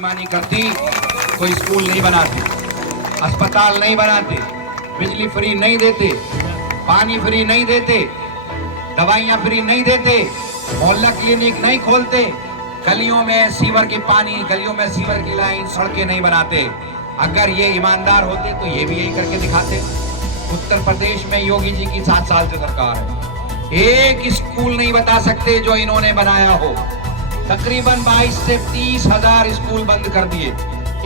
बेईमानी करती तो स्कूल नहीं बनाते, अस्पताल नहीं बनाते, बिजली फ्री नहीं देते, पानी फ्री नहीं देते, दवाइयां फ्री नहीं देते, मोहल्ला क्लिनिक नहीं खोलते, गलियों में सीवर की पानी, गलियों में सीवर की लाइन, सड़कें नहीं बनाते। अगर ये ईमानदार होते तो ये भी यही करके दिखाते। उत्तर प्रदेश में योगी जी की 7 साल से सरकार है, एक स्कूल नहीं बता सकते जो इन्होंने बनाया हो। तकरीबन 22 से 30 हजार स्कूल बंद कर दिए।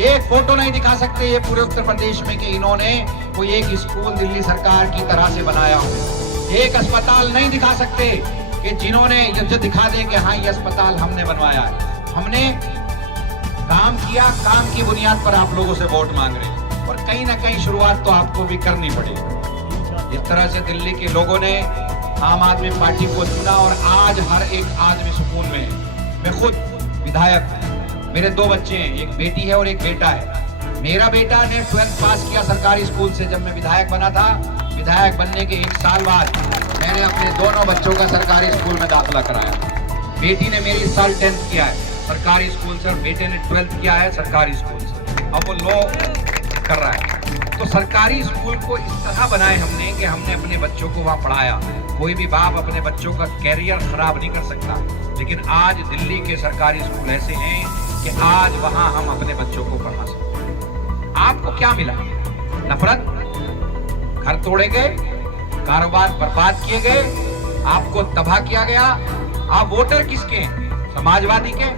एक फोटो नहीं दिखा सकते ये पूरे उत्तर प्रदेश में कि इन्होंने कोई एक स्कूल दिल्ली सरकार की तरह से बनाया हो। एक अस्पताल नहीं दिखा सकते कि जिन्होंने जो दिखा दे कि हाँ ये अस्पताल हमने बनवाया है। हमने काम किया, काम की बुनियाद पर आप लोगों से वोट मांग रहे हैं और कहीं ना कहीं शुरुआत तो आपको भी करनी पड़ेगी। जिस तरह से दिल्ली के लोगों ने आम आदमी पार्टी को चुना और आज हर एक आदमी सुकून में है। मैं खुद विधायक हूं, मेरे 2 बच्चे हैं, एक बेटी है और एक बेटा है। मेरा बेटा ने 12th पास किया सरकारी स्कूल से। जब मैं विधायक बना था, विधायक बनने के 1 साल बाद मैंने अपने दोनों बच्चों का सरकारी स्कूल में दाखिला कराया। बेटी ने मेरी इस साल 10th किया है सरकारी स्कूल से और बेटे ने 12th किया है सरकारी स्कूल से। अब वो लॉ कर रहा है। तो सरकारी स्कूल को इस तरह बनाए हमने कि हमने अपने बच्चों को वहाँ पढ़ाया। कोई भी बाप अपने बच्चों का कैरियर खराब नहीं कर सकता, लेकिन आज दिल्ली के सरकारी स्कूल ऐसे हैं कि आज वहाँ हम अपने बच्चों को पढ़ा सकते हैं। आपको क्या मिला? नफरत, घर तोड़े गए, कारोबार बर्बाद किए गए, आपको तबाह किया गया। आप वोटर किसके हैं? समाजवादी के।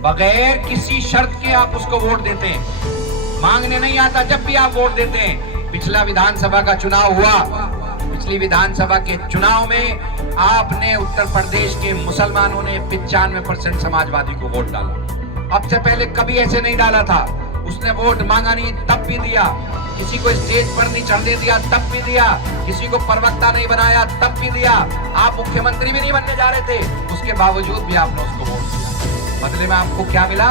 बगैर किसी शर्त के आप उसको वोट देते हैं, मांगने नहीं आता जब भी आप वोट देते हैं। पिछला विधानसभा का चुनाव हुआ, पिछली विधानसभा के चुनाव में आपने उत्तर प्रदेश के मुसलमानों ने 95% समाजवादी को वोट डाला। अब से पहले कभी ऐसे नहीं डाला था। उसने वोट मांगा नहीं तब भी दिया, किसी को स्टेज पर नहीं चढ़ने दिया तब भी दिया, किसी को प्रवक्ता नहीं बनाया तब भी दिया। आप मुख्यमंत्री भी नहीं बनने जा रहे थे, उसके बावजूद भी आपने उसको वोट दिया। बदले में आपको क्या मिला?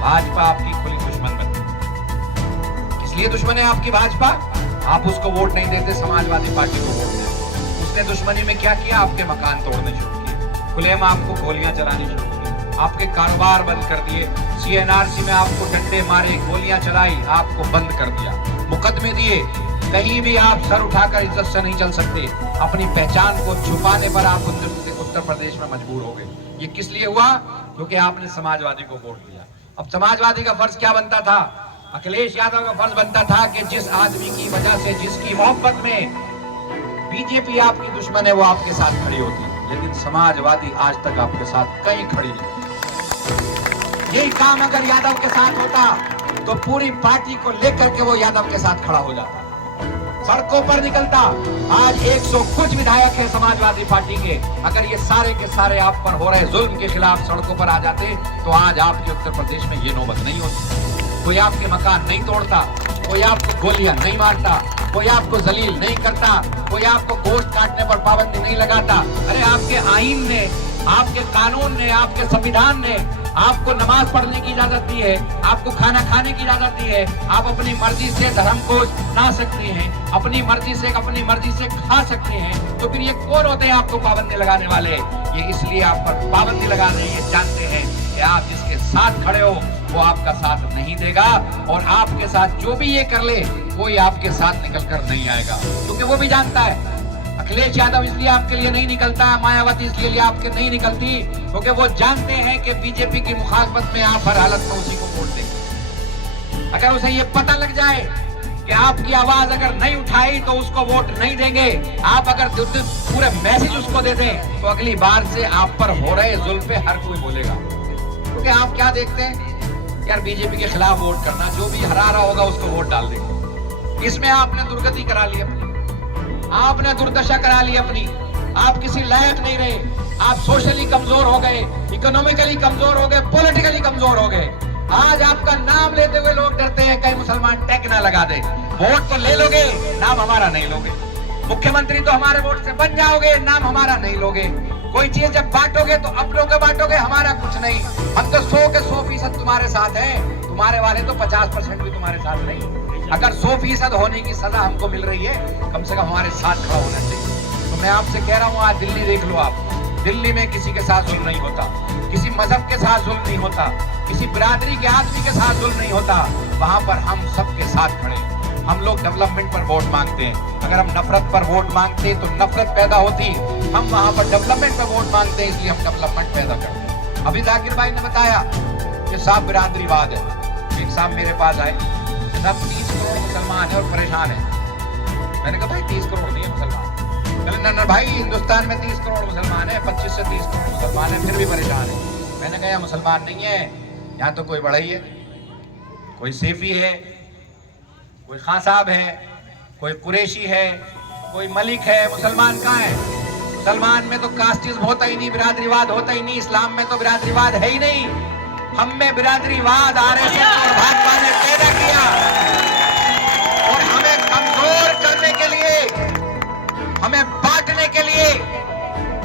भाजपा आपकी खुली दुश्मन बन गई। किस लिए दुश्मन है आपकी भाजपा? आप उसको वोट नहीं देते, समाजवादी पार्टी को वोट देते। उसने दुश्मनी में क्या किया? आपके मकान तोड़ने शुरू किए, खुलेआम आपको गोलियां चलानी शुरू की, आपके कारोबार बंद कर दिए, CNRC में आपको डंडे मारे, गोलियां चलाई, आपको बंद कर दिया, मुकदमे दिए। कहीं भी आप सर उठाकर इज्जत से नहीं चल सकते। अपनी पहचान को छुपाने पर आप उत्तर प्रदेश में मजबूर हो गए। ये किस लिए हुआ? क्योंकि आपने समाजवादी को वोट दिया। अब समाजवादी का फर्ज क्या बनता था? अखिलेश यादव का फर्ज बनता था कि जिस आदमी की वजह से, जिसकी मोहब्बत में बीजेपी आपकी दुश्मन है, वो आपके साथ खड़ी होती। लेकिन समाजवादी आज तक आपके साथ कहीं खड़ी नहीं। यही काम अगर यादव के साथ होता तो पूरी पार्टी को लेकर के वो यादव के साथ खड़ा हो जाता, सड़कों पर निकलता। आज 100 कुछ विधायक है समाजवादी पार्टी के, अगर ये सारे के सारे आप पर हो रहे जुल्म के खिलाफ सड़कों पर आ जाते तो आज आपके उत्तर प्रदेश में ये नौबत नहीं होती। कोई आपके मकान नहीं तोड़ता, कोई आपको गोलियां नहीं मारता, कोई आपको जलील नहीं करता, कोई आपको गोश्त काटने पर पाबंदी नहीं लगाता। अरे आपके आईन ने, आपके कानून ने, आपके संविधान ने आपको नमाज पढ़ने की इजाजत दी है, आपको खाना खाने की इजाजत दी है, आप अपनी मर्जी से धर्म को ना सकते हैं, अपनी मर्जी से खा सकते हैं। तो फिर ये कौन होते हैं आपको पाबंदी लगाने वाले? ये इसलिए आप पर पाबंदी लगा रहे हैं, ये जानते हैं कि आप जिसके साथ खड़े हो वो आपका साथ नहीं देगा, और आपके साथ जो भी ये कर ले कोई आपके साथ निकल कर नहीं आएगा। क्योंकि वो भी जानता है अखिलेश यादव इसलिए आपके लिए नहीं निकलता, मायावती इसलिए आपके नहीं निकलती, क्योंकि वो जानते हैं कि बीजेपी की मुखालफत में आप हर हालत में उसी को वोट देंगे। अगर उसे ये पता लग जाए कि आपकी आवाज अगर नहीं उठाई तो उसको वोट नहीं देंगे, आप अगर पूरे मैसेज उसको दे दें तो अगली बार से आप पर हो रहे जुल्म पे हर कोई बोलेगा। क्योंकि आप क्या देखते हैं यार, बीजेपी के खिलाफ वोट करना, जो भी हरा रहा होगा उसको वोट डाल देंगे। इसमें आपने दुर्गति करा ली अपनी, आपने दुर्दशा करा ली अपनी। आप किसी लायक नहीं रहे, आप सोशली कमजोर हो गए, इकोनॉमिकली कमजोर हो गए, पॉलिटिकली कमजोर हो गए। आज आपका नाम लेते हुए लोग डरते हैं कहीं मुसलमान टैग ना लगा दे। वोट तो ले लोगे, नाम हमारा नहीं लोगे। मुख्यमंत्री तो हमारे वोट से बन जाओगे, नाम हमारा नहीं लोगे। कोई चीज जब बांटोगे तो अपनों के बांटोगे, हमारा कुछ नहीं। हम तो 100 के 100% तुम्हारे साथ हैं, तुम्हारे वाले तो 50% भी तुम्हारे साथ नहीं। अगर 100% होने की सजा हमको मिल रही है, कम से कम हमारे साथ खड़ा होना चाहिए। तो मैं आपसे कह रहा हूँ, आज दिल्ली देख लो आप, दिल्ली में किसी के साथ जुल्म नहीं होता, किसी मजहब के साथ जुल्म नहीं होता, किसी बिरादरी के आदमी के साथ जुल्म नहीं होता, वहां पर हम सबके साथ खड़े। हम लोग डेवलपमेंट पर वोट मांगते हैं, अगर हम नफरत पर वोट मांगते तो नफरत पैदा होती। हम वहां पर डेवलपमेंट पर वोट मांगते हैं, इसलिए हम डेवलपमेंट पैदा करते हैं। अभी जाकिर भाई ने बताया कि साहब बिरादरीवाद है। एक साहब मेरे पास आए, साहब 30 करोड़ मुसलमान है और परेशान है। मैंने कहा भाई 30 करोड़ नहीं है मुसलमान। कहले ना भाई, हिंदुस्तान में 30 करोड़ मुसलमान है, 25 से 30 करोड़ मुसलमान है, फिर भी परेशान है। मैंने कहा मुसलमान नहीं है, यहाँ तो कोई बड़ा ही है, कोई सेफी है, कोई खां साहब है, कोई कुरैशी है, कोई मलिक है। मुसलमान कहाँ है? मुसलमान में तो कास्टिज्म होता ही नहीं, बिरादरीवाद होता ही नहीं। इस्लाम में तो बिरादरीवाद है ही नहीं। हम में बिरादरीवाद आरएसएस और भाजपा ने पैदा किया और हमें कमजोर करने के लिए, हमें बांटने के लिए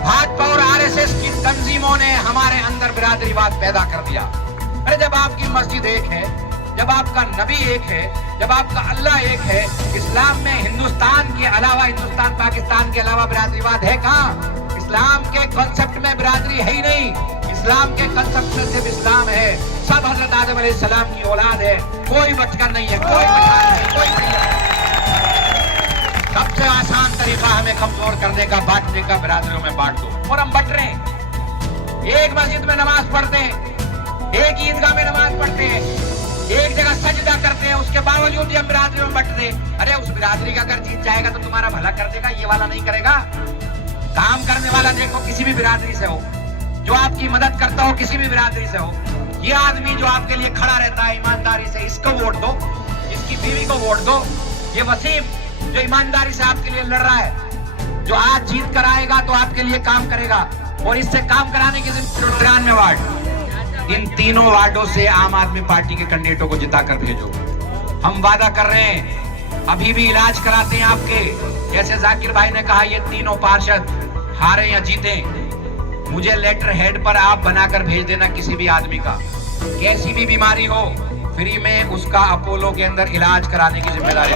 भाजपा और आरएसएस की तंजीमों ने हमारे अंदर बिरादरीवाद पैदा कर दिया। अरे जब आपकी मस्जिद एक है, जब आपका नबी एक है, जब आपका अल्लाह एक है, इस्लाम में हिंदुस्तान के अलावा, हिंदुस्तान पाकिस्तान के अलावा बिरादरीवाद है कहाँ? इस्लाम के कॉन्सेप्ट में बिरादरी है ही नहीं। इस्लाम के कॉन्सेप्ट में सिर्फ इस्लाम है। सब हजरत आदम अलैहिस्सलाम की औलाद है, कोई बचकर नहीं है, कोई बचा नहीं, कोई नहीं। सबसे आसान तरीका हमें कमजोर करने का, बांटने का, बिरादरियों में बांट दो और हम बट रहे हैं। एक मस्जिद में नमाज पढ़ते हैं, एक ईदगाह में नमाज पढ़ते हैं, एक जगह सजदा करते हैं, उसके बावजूद भी हम बिरादरी में बट दे। अरे उस बिरादरी का अगर जीत जाएगा तो तुम्हारा भला कर देगा, ये वाला नहीं करेगा। काम करने वाला देखो किसी भी बिरादरी से हो, जो आपकी मदद करता हो किसी भी बिरादरी से हो, ये आदमी जो आपके लिए खड़ा रहता है ईमानदारी से, इसको वोट दो, इसकी बीवी को वोट दो। ये वसीम जो ईमानदारी से आपके लिए लड़ रहा है, जो आज जीत कर आएगा तो आपके लिए काम करेगा और इससे काम कराने की जिम्मेदारी में वार्ड, इन तीनों वार्डों से आम आदमी पार्टी के कैंडिडेटों को जिताकर भेजो। हम वादा कर रहे हैं, अभी भी इलाज कराते हैं आपके। जैसे जाकिर भाई ने कहा, ये तीनों पार्षद हारे या जीते, मुझे लेटर हेड पर आप बनाकर भेज देना किसी भी आदमी का, कैसी भी बीमारी हो, फ्री में उसका अपोलो के अंदर इलाज कराने की जिम्मेदारी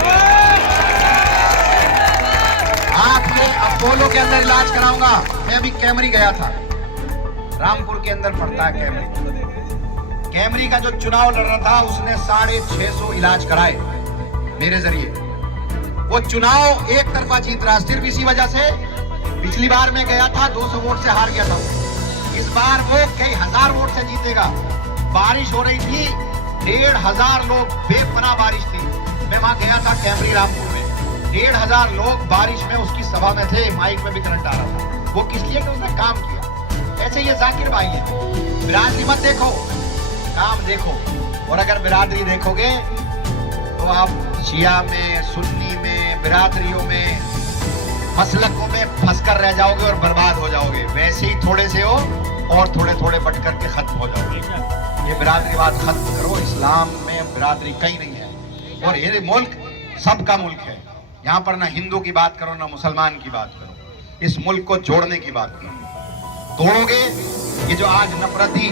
आंख में अपोलो के अंदर इलाज कराऊंगा। मैं अभी कैमरी गया था, रामपुर के अंदर पड़ता है कैमरी। कैमरी का जो चुनाव लड़ रहा था उसने 650 इलाज कराए मेरे जरिए। वो चुनाव एक तरफा जीत रहा, सिर्फ इसी वजह से पिछली बार मैं गया था 200 वोट से हार गया था। इस बार वो कई हजार वोट से जीतेगा। बारिश हो रही थी, 1500 लोग, बेपनाह बारिश थी। मैं वहां गया था कैमरी रामपुर में, 1500 लोग बारिश में उसकी सभा में थे, माइक में भी करंट आ रहा था। वो किस लिए? कि उसने काम किया। ऐसे ये जाकिर भाई है, बिरादरी मत देखो, काम देखो। और अगर बिरादरी देखोगे तो आप शिया में, सुन्नी में, बिरादरियों में, मसलकों में फंसकर रह जाओगे और बर्बाद हो जाओगे। वैसे ही थोड़े से हो और थोड़े थोड़े बट करके खत्म हो जाओगे। ये बिरादरीवाद खत्म करो। इस्लाम में बिरादरी कहीं नहीं है और ये मुल्क सबका मुल्क है। यहाँ पर ना हिंदू की बात करो ना मुसलमान की बात करो, इस मुल्क को जोड़ने की बात करो। तोड़ोगे, ये जो आज नफरती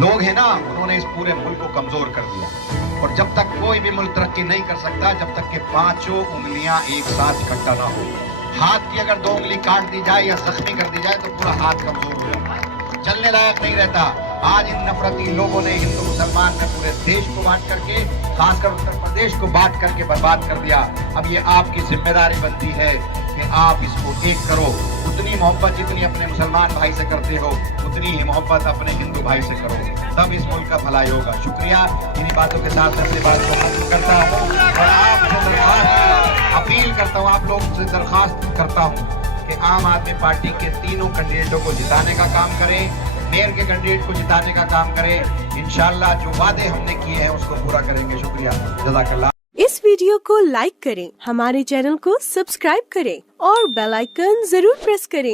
लोग हैं ना, उन्होंने इस पूरे मुल्क को कमजोर कर दिया। और जब तक कोई भी मुल्क तरक्की नहीं कर सकता जब तक के 5 उंगलियां एक साथ इकट्ठा ना हो। हाथ की अगर 2 उंगली काट दी जाए या जख्मी कर दी जाए तो पूरा हाथ कमजोर हो जाता है, चलने लायक नहीं रहता। आज इन नफरती लोगों ने हिंदू मुसलमान में पूरे देश को बांट करके, खासकर उत्तर प्रदेश को बांट करके बर्बाद कर दिया। अब ये आपकी जिम्मेदारी बनती है कि आप इसको एक करो। उतनी मोहब्बत जितनी अपने मुसलमान भाई से करते हो, उतनी ही मोहब्बत अपने हिंदू भाई से करो, तब इस मुल्क का भलाई होगा। शुक्रिया। इन्हीं बातों के साथ अपनी बात को खत्म करता हूँ और आपसे अपील करता हूँ, आप लोग से दरखास्त करता हूँ कि आम आदमी पार्टी के तीनों कैंडिडेटों को जिताने का काम करें, मेयर के कैंडिडेट को जिताने का काम करें। इंशाल्लाह जो वादे हमने किए हैं उसको पूरा करेंगे। शुक्रिया, जज़ाकल्लाह। इस वीडियो को लाइक करें, हमारे चैनल को सब्सक्राइब करें और बेल आइकन जरूर प्रेस करें।